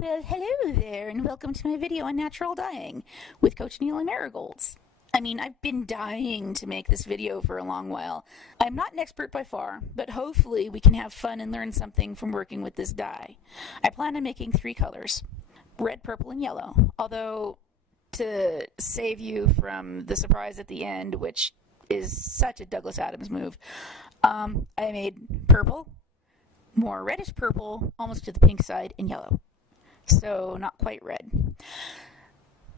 Well, hello there, and welcome to my video on natural dyeing with Cochineal and marigolds. I mean, I've been dying to make this video for a long while. I'm not an expert by far, but hopefully we can have fun and learn something from working with this dye. I plan on making 3 colors, red, purple, and yellow, although to save you from the surprise at the end, which is such a Douglas Adams move, I made purple, more reddish purple, almost to the pink side, and yellow. So not quite red.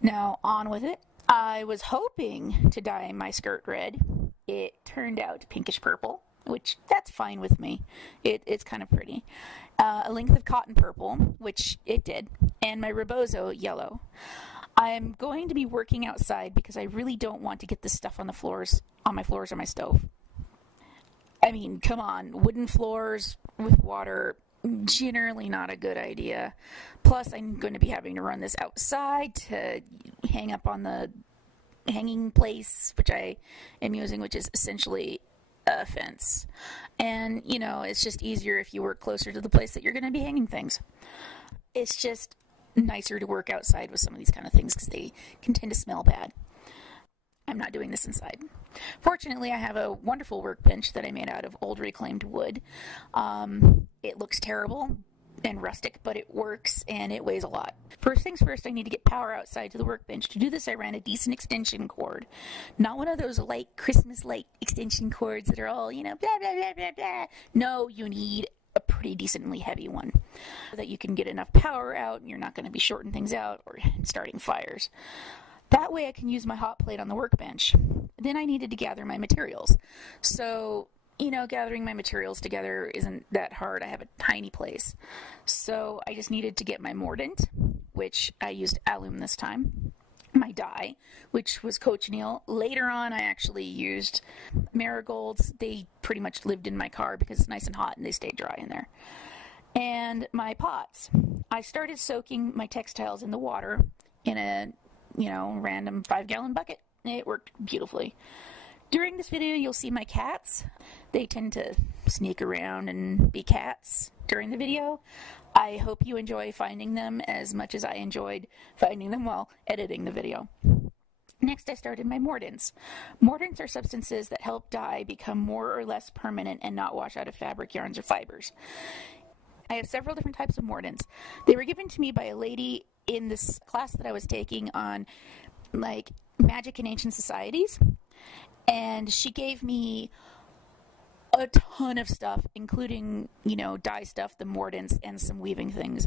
Now on with it. I was hoping to dye my skirt red. It turned out pinkish purple, which that's fine with me. It's kind of pretty. A length of cotton purple, which it did, and my rebozo yellow. I'm going to be working outside because I really don't want to get this stuff on the floors, on my floors or my stove. I mean, come on, wooden floors with water, generally not a good idea. Plus, I'm going to be having to run this outside to hang up on the hanging place, which I am using, which is essentially a fence. And, you know, it's just easier if you work closer to the place that you're going to be hanging things. It's just nicer to work outside with some of these kind of things because they can tend to smell bad. I'm not doing this inside. Fortunately, I have a wonderful workbench that I made out of old reclaimed wood. It looks terrible and rustic, but it works and it weighs a lot. First things first, I need to get power outside to the workbench. To do this, I ran a decent extension cord. Not one of those light Christmas light extension cords that are all, you know, blah, blah, blah, blah, blah. No, you need a pretty decently heavy one so that you can get enough power out and you're not going to be shorting things out or starting fires. That way I can use my hot plate on the workbench. Then I needed to gather my materials. So, you know, gathering my materials together isn't that hard. I have a tiny place. So I just needed to get my mordant, which I used alum this time. My dye, which was cochineal. Later on, I actually used marigolds. They pretty much lived in my car because it's nice and hot and they stay dry in there. And my pots. I started soaking my textiles in the water in a random 5-gallon bucket. It worked beautifully. During this video, you'll see my cats. They tend to sneak around and be cats during the video. I hope you enjoy finding them as much as I enjoyed finding them while editing the video. Next, I started my mordants. Mordants are substances that help dye become more or less permanent and not wash out of fabric, yarns, or fibers. I have several different types of mordants. They were given to me by a lady in this class that I was taking on, like, magic in ancient societies. And she gave me a ton of stuff, including, you know, dye stuff, the mordants, and some weaving things.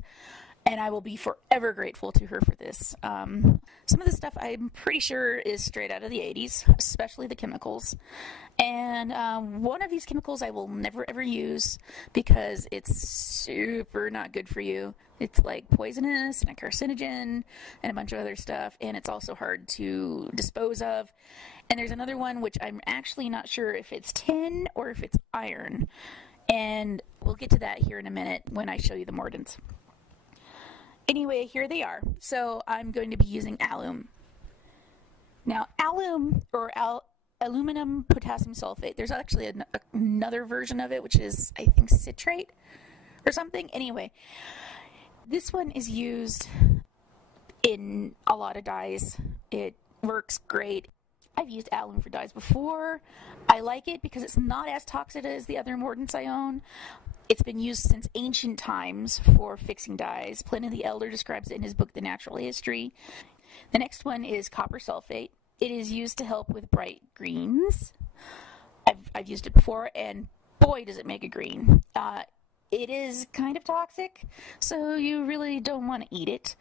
And I will be forever grateful to her for this. Some of the stuff I'm pretty sure is straight out of the 80s, especially the chemicals. And one of these chemicals I will never ever use because it's super not good for you. It's like poisonous and a carcinogen and a bunch of other stuff. And it's also hard to dispose of. And there's another one which I'm actually not sure if it's tin or if it's iron. And we'll get to that here in a minute when I show you the mordants. Anyway, here they are. So I'm going to be using alum. Now, alum, or aluminum potassium sulfate, there's actually another version of it, which is, I think, citrate or something. Anyway, this one is used in a lot of dyes. It works great. I've used alum for dyes before. I like it because it's not as toxic as the other mordants I own. It's been used since ancient times for fixing dyes. Pliny the Elder describes it in his book, The Natural History. The next one is copper sulfate. It is used to help with bright greens. I've used it before, and boy, does it make a green. It is kind of toxic, so you really don't want to eat it.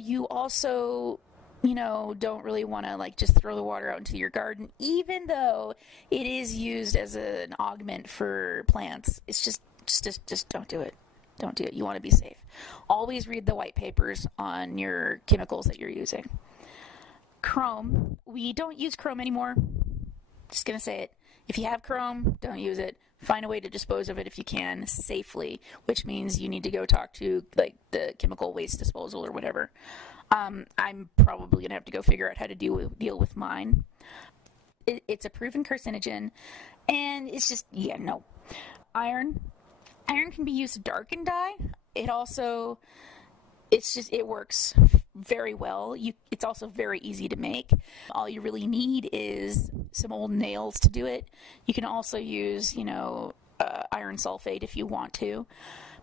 You also, you know, don't really want to, like, just throw the water out into your garden, even though it is used as an augment for plants. It's just don't do it. Don't do it. You want to be safe. Always read the white papers on your chemicals that you're using. Chrome. We don't use chrome anymore. Just gonna say it. If you have chrome, don't use it. Find a way to dispose of it if you can safely, which means you need to go talk to, like, the chemical waste disposal or whatever. I'm probably gonna have to go figure out how to deal with mine. It's a proven carcinogen, and it's just, yeah, no. Iron. Iron can be used to darken dye. It also it works very well. It's also very easy to make. All you really need is some old nails to do it. You can also use, iron sulfate if you want to.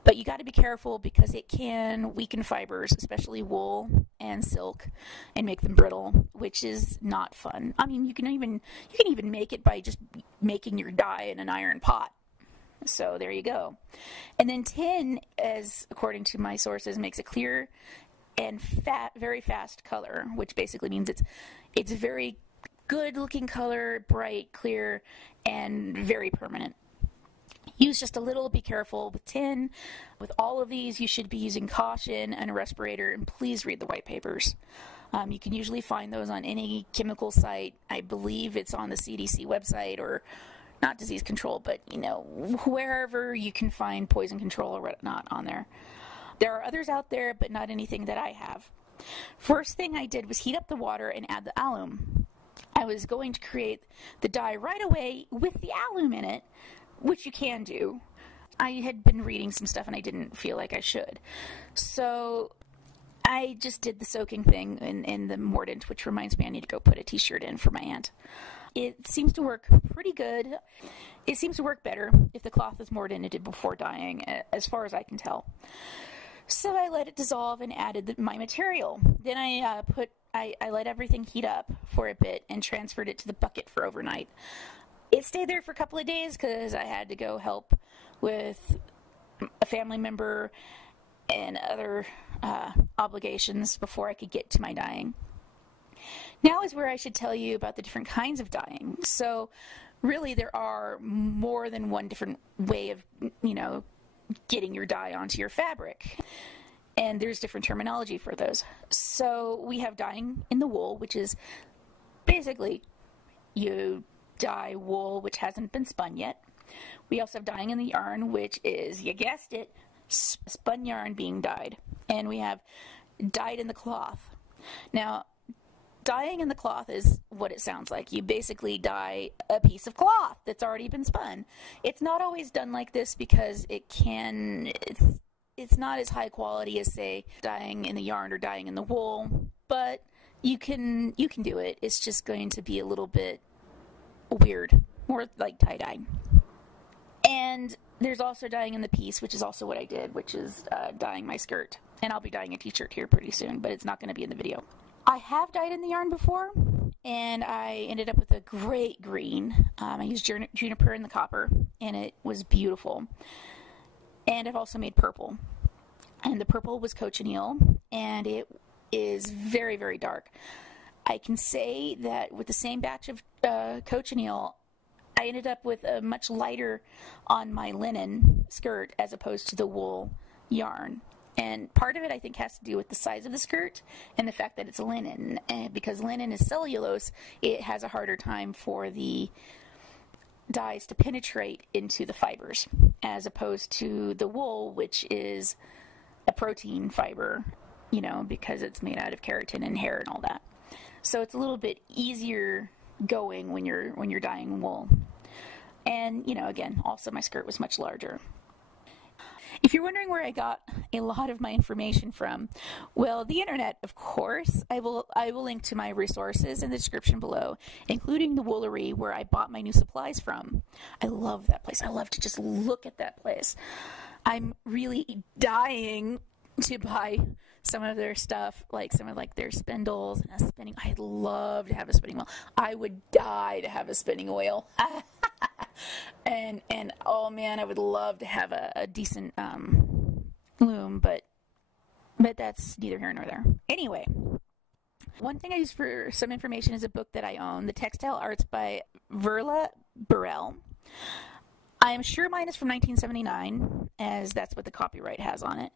But you got to be careful because it can weaken fibers, especially wool and silk, and make them brittle, which is not fun. I mean, you can even make it by just making your dye in an iron pot. So there you go. And then tin, as according to my sources, makes a clear and very fast color, which basically means it's a very good looking color, bright, clear, and very permanent. Use just a little, be careful with tin. With all of these, you should be using caution and a respirator, and please read the white papers. You can usually find those on any chemical site. I believe it's on the CDC website, or not disease control, but wherever you can find poison control or whatnot on there. There are others out there, but not anything that I have. First thing I did was heat up the water and add the alum. I was going to create the dye right away with the alum in it, which you can do. I had been reading some stuff and I didn't feel like I should. So I just did the soaking thing in the mordant, which reminds me I need to go put a t-shirt in for my aunt. It seems to work pretty good. It seems to work better if the cloth is mordanted before dyeing, as far as I can tell. So I let it dissolve and added my material. Then I let everything heat up for a bit and transferred it to the bucket for overnight. It stayed there for a couple of days because I had to go help with a family member and other obligations before I could get to my dyeing. Now is where I should tell you about the different kinds of dyeing. So really there are more than one different way of, getting your dye onto your fabric. And there's different terminology for those. So we have dyeing in the wool, which is basically you dye wool which hasn't been spun yet. We also have dyeing in the yarn, which is, you guessed it, spun yarn being dyed. And we have dyed in the cloth. Now, dyeing in the cloth is what it sounds like. You basically dye a piece of cloth that's already been spun. It's not always done like this because it's not as high quality as, say, dyeing in the yarn or dyeing in the wool, but you can do it. It's just going to be a little bit weird, more like tie-dye. And there's also dyeing in the piece, which is also what I did, which is dyeing my skirt. And I'll be dyeing a t-shirt here pretty soon, but it's not going to be in the video. I have dyed in the yarn before, and I ended up with a great green. I used juniper and the copper, and it was beautiful. And I've also made purple. And the purple was cochineal, and it is very, very dark. I can say that with the same batch of cochineal, I ended up with a much lighter on my linen skirt as opposed to the wool yarn. And part of it, I think, has to do with the size of the skirt and the fact that it's linen. And because linen is cellulose, it has a harder time for the dyes to penetrate into the fibers, as opposed to the wool, which is a protein fiber, because it's made out of keratin and hair and all that. So it's a little bit easier going when you're dyeing wool. And, again, also my skirt was much larger. If you're wondering where I got a lot of my information from, well, the internet, of course. I will link to my resources in the description below, including the Woolery where I bought my new supplies from. I love that place. I love to just look at that place. I'm really dying to buy some of their stuff, like some of their spindles and a spinning. I'd love to have a spinning wheel. I would die to have a spinning wheel. and oh man, I would love to have a decent loom, but that's neither here nor there. Anyway, one thing I use for some information is a book that I own, The Textile Arts by Verla Burrell. I am sure mine is from 1979, as that's what the copyright has on it.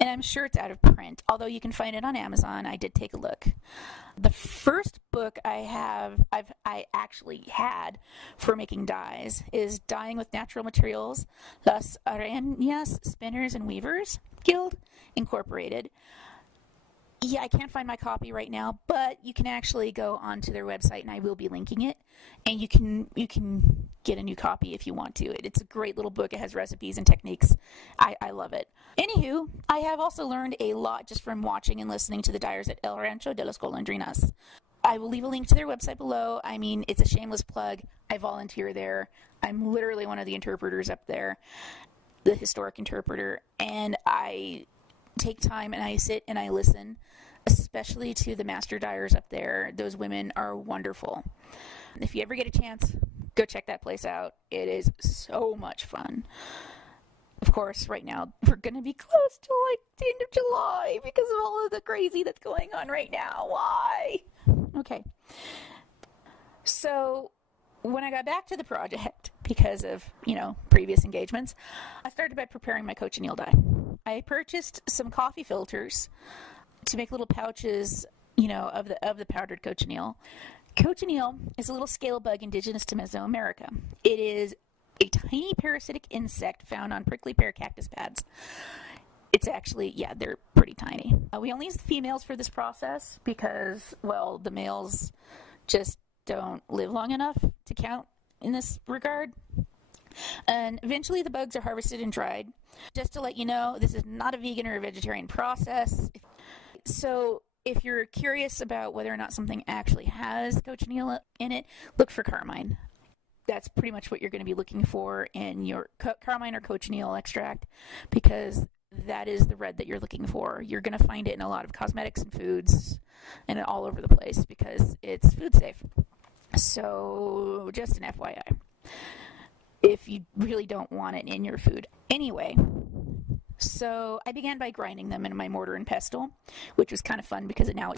And I'm sure it's out of print, although you can find it on Amazon. I did take a look. The first book I actually had for making dyes is Dyeing with Natural Materials, Las Arañas Spinners and Weavers Guild, Incorporated. Yeah, I can't find my copy right now, but you can actually go onto their website, and I will be linking it. And you can get a new copy if you want to. It's a great little book. It has recipes and techniques. I love it. Anywho, I have also learned a lot just from watching and listening to the dyers at El Rancho de Las Golondrinas. I will leave a link to their website below. I mean, it's a shameless plug. I volunteer there. I'm literally one of the interpreters up there, the historic interpreter, and I take time and I sit and I listen, especially to the master dyers up there. Those women are wonderful. If you ever get a chance, go check that place out. It is so much fun. Of course, right now, we're going to be close to like the end of July because of all of the crazy that's going on right now. Why? Okay. So, when I got back to the project, because of, previous engagements, I started by preparing my cochineal dye. I purchased some coffee filters to make little pouches, of the powdered cochineal. Cochineal is a little scale bug indigenous to Mesoamerica. It is a tiny parasitic insect found on prickly pear cactus pads. It's actually, they're pretty tiny. We only use the females for this process because, well, the males just don't live long enough to count in this regard. And eventually the bugs are harvested and dried. Just to let you know, this is not a vegan or a vegetarian process. So if you're curious about whether or not something actually has cochineal in it, look for carmine. That's pretty much what you're going to be looking for in your carmine or cochineal extract, because that is the red that you're looking for. You're going to find it in a lot of cosmetics and foods and all over the place because it's food safe. So just an FYI, if you really don't want it in your food. Anyway, so I began by grinding them in my mortar and pestle, which was kind of fun because now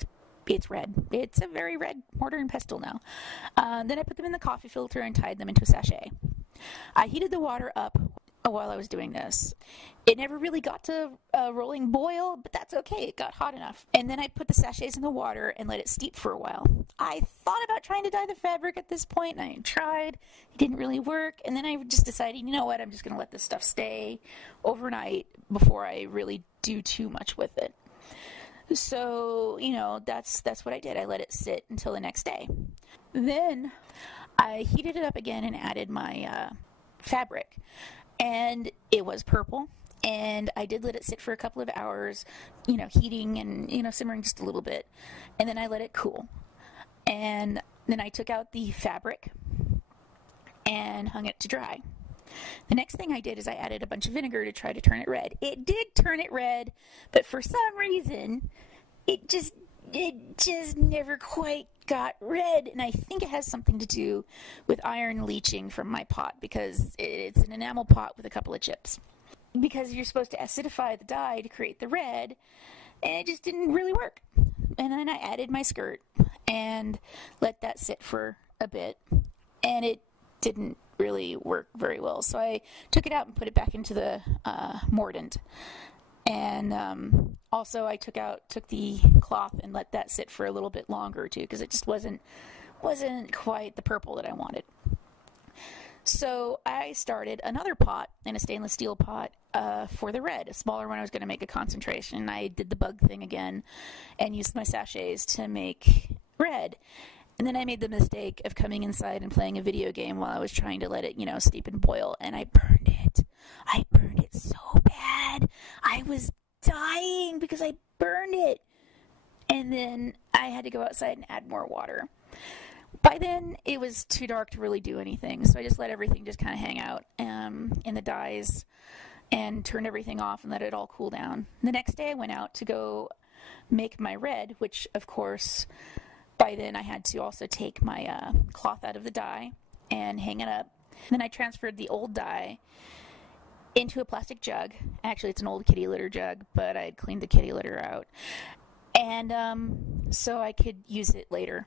it's red. It's a very red mortar and pestle now. Then I put them in the coffee filter and tied them into a sachet. I heated the water up while I was doing this. It never really got to a rolling boil, but that's okay. It got hot enough. And then I put the sachets in the water and let it steep for a while. I thought about trying to dye the fabric at this point, and I tried. It didn't really work. And then I just decided, you know what, I'm just going to let this stuff stay overnight before I really do too much with it. So, that's what I did. I let it sit until the next day. Then I heated it up again and added my fabric. And it was purple. And I did let it sit for a couple of hours, heating and, simmering just a little bit. And then I let it cool. And then I took out the fabric and hung it to dry. The next thing I did is I added a bunch of vinegar to try to turn it red. It did turn it red, but for some reason, it just never quite got red. And I think it has something to do with iron leaching from my pot because it's an enamel pot with a couple of chips. Because you're supposed to acidify the dye to create the red, and it just didn't really work. And then I added my skirt and let that sit for a bit, and it didn't really work very well. So I took it out and put it back into the mordant. And also I took the cloth and let that sit for a little bit longer too, because it just wasn't quite the purple that I wanted. So I started another pot in a stainless steel pot for the red, a smaller one. I was going to make a concentration. I did the bug thing again and used my sachets to make red. And then I made the mistake of coming inside and playing a video game while I was trying to let it, steep and boil, and I burned it. I burned it so bad. I was dying because I burned it. And then I had to go outside and add more water. By then, it was too dark to really do anything, so I just let everything just kind of hang out in the dyes and turned everything off and let it all cool down. The next day, I went out to go make my red, which, of course, by then I had to also take my cloth out of the dye and hang it up. Then I transferred the old dye into a plastic jug. Actually, it's an old kitty litter jug, but I had cleaned the kitty litter out. And so I could use it later.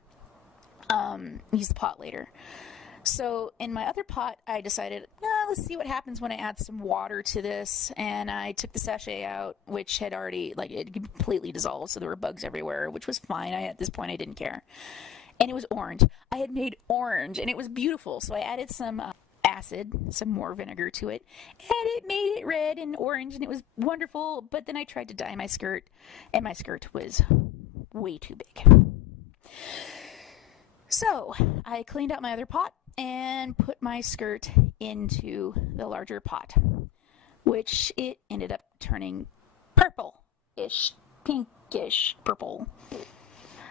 Use the pot later. So in my other pot, I decided, let's see what happens when I add some water to this. And I took the sachet out, which had already, it completely dissolved, so there were bugs everywhere, which was fine. At this point, I didn't care. And it was orange. I had made orange, and it was beautiful. So I added some acid, some more vinegar to it, and it made it red and orange, and it was wonderful. But then I tried to dye my skirt, and my skirt was way too big. So I cleaned out my other pot and put my skirt into the larger pot, which it ended up turning purple-ish, pinkish purple.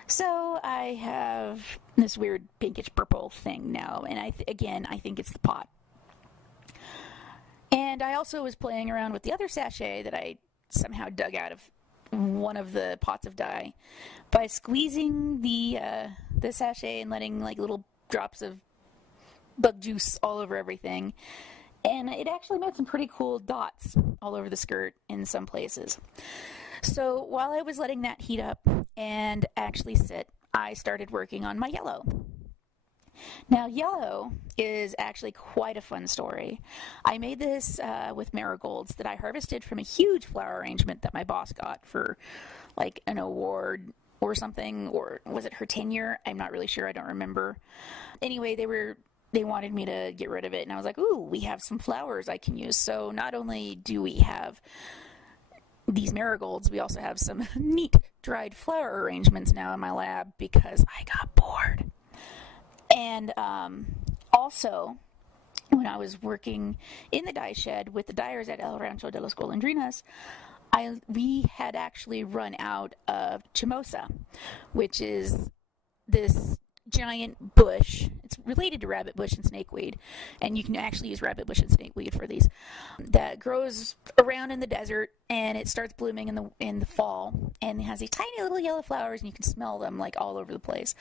So I have this weird pinkish purple thing now, and I think it's the pot. And I also was playing around with the other sachet that I somehow dug out of one of the pots of dye by squeezing the sachet and letting like little drops of bug juice all over everything. And it actually made some pretty cool dots all over the skirt in some places. So while I was letting that heat up and actually sit, I started working on my yellow. Now, yellow is actually quite a fun story. I made this with marigolds that I harvested from a huge flower arrangement that my boss got for like an award or something, or was it her tenure? I'm not really sure, I don't remember. Anyway, they wanted me to get rid of it, and I was like, ooh, we have some flowers I can use. So not only do we have these marigolds, we also have some neat dried flower arrangements now in my lab because I got bored. And also, when I was working in the dye shed with the dyers at Rancho de Las Golondrinas, we had actually run out of CHamisa, which is this giant bush. It's related to rabbitbush and snakeweed, and you can actually use rabbitbush and snakeweed for these. That grows around in the desert, and it starts blooming in the fall, and it has these tiny little yellow flowers, and you can smell them like all over the place.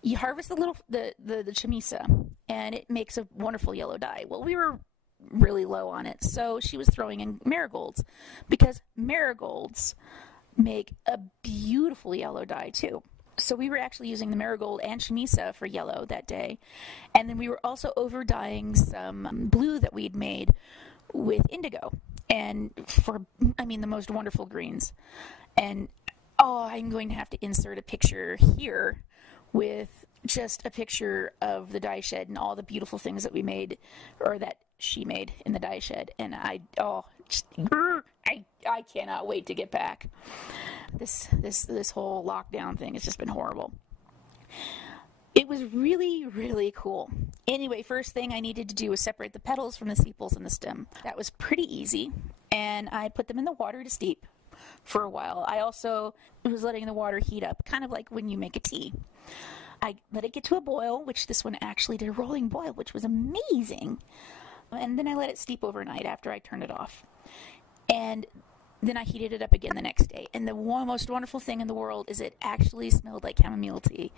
You harvest the CHamisa, and it makes a wonderful yellow dye. Well, we were really low on it, so she was throwing in marigolds, because marigolds make a beautiful yellow dye too. So we were actually using the marigold and CHamisa for yellow that day, and then we were also over dyeing some blue that we'd made with indigo, and for, I mean, the most wonderful greens. And oh, I'm going to have to insert a picture here with just a picture of the dye shed and all the beautiful things that we made, or that she made in the dye shed. And I cannot wait to get back. This whole lockdown thing has just been horrible. It was really, really cool. Anyway, first thing I needed to do was separate the petals from the sepals and the stem. That was pretty easy, and I put them in the water to steep for a while. I also was letting the water heat up, kind of like when you make a tea. I let it get to a boil, which this one actually did a rolling boil, which was amazing. And then I let it steep overnight after I turned it off. And then I heated it up again the next day. And the most wonderful thing in the world is it actually smelled like chamomile tea.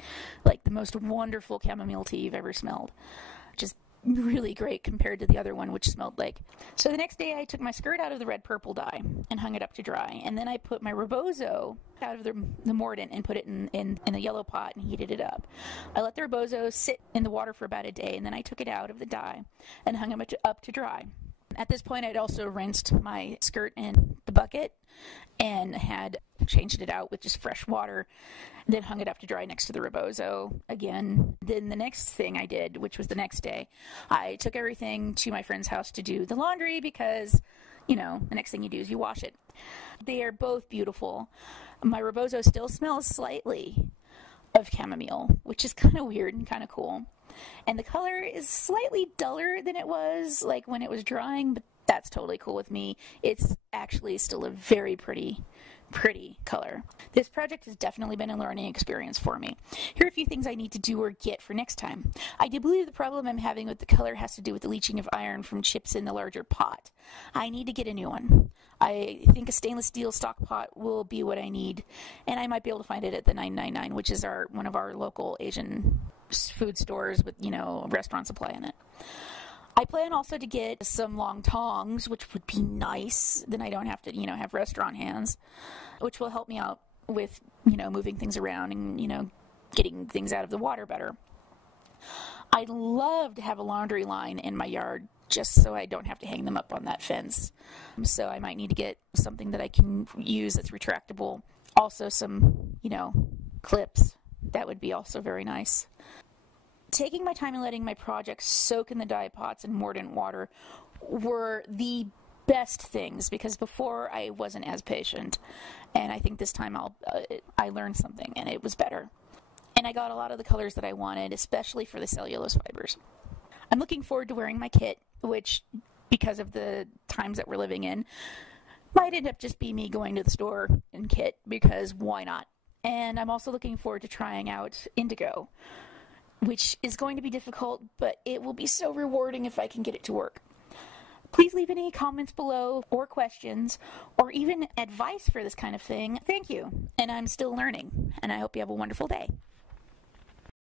Like the most wonderful chamomile tea you've ever smelled. Just really great compared to the other one, which smelled like. So the next day I took my skirt out of the red purple dye and hung it up to dry, and then I put my rebozo out of the mordant and put it in the yellow pot and heated it up. I let the rebozo sit in the water for about a day, and then I took it out of the dye and hung it up to dry. At this point, I'd also rinsed my skirt in the bucket and had changed it out with just fresh water, then hung it up to dry next to the rebozo again. Then the next thing I did, which was the next day, I took everything to my friend's house to do the laundry because, you know, the next thing you do is you wash it. They are both beautiful. My rebozo still smells slightly of chamomile, which is kind of weird and kind of cool. And the color is slightly duller than it was like when it was drying, but that's totally cool with me. It's actually still a very pretty color. This project has definitely been a learning experience for me. Here are a few things I need to do or get for next time. I do believe the problem I'm having with the color has to do with the leaching of iron from chips in the larger pot. I need to get a new one. I think a stainless steel stock pot will be what I need, and I might be able to find it at the 999, which is one of our local Asian food stores with, you know, restaurant supply in it. I plan also to get some long tongs, which would be nice. Then I don't have to, you know, have restaurant hands, which will help me out with, you know, moving things around and, you know, getting things out of the water better. I'd love to have a laundry line in my yard just so I don't have to hang them up on that fence. So I might need to get something that I can use that's retractable. Also some, you know, clips. That would be also very nice. Taking my time and letting my projects soak in the dye pots and mordant water were the best things, because before I wasn't as patient, and I think this time I learned something and it was better. And I got a lot of the colors that I wanted, especially for the cellulose fibers. I'm looking forward to wearing my kit, which, because of the times that we're living in, might end up just be me going to the store in kit, because why not? And I'm also looking forward to trying out indigo, which is going to be difficult, but it will be so rewarding if I can get it to work. Please leave any comments below, or questions, or even advice for this kind of thing. Thank you, and I'm still learning, and I hope you have a wonderful day.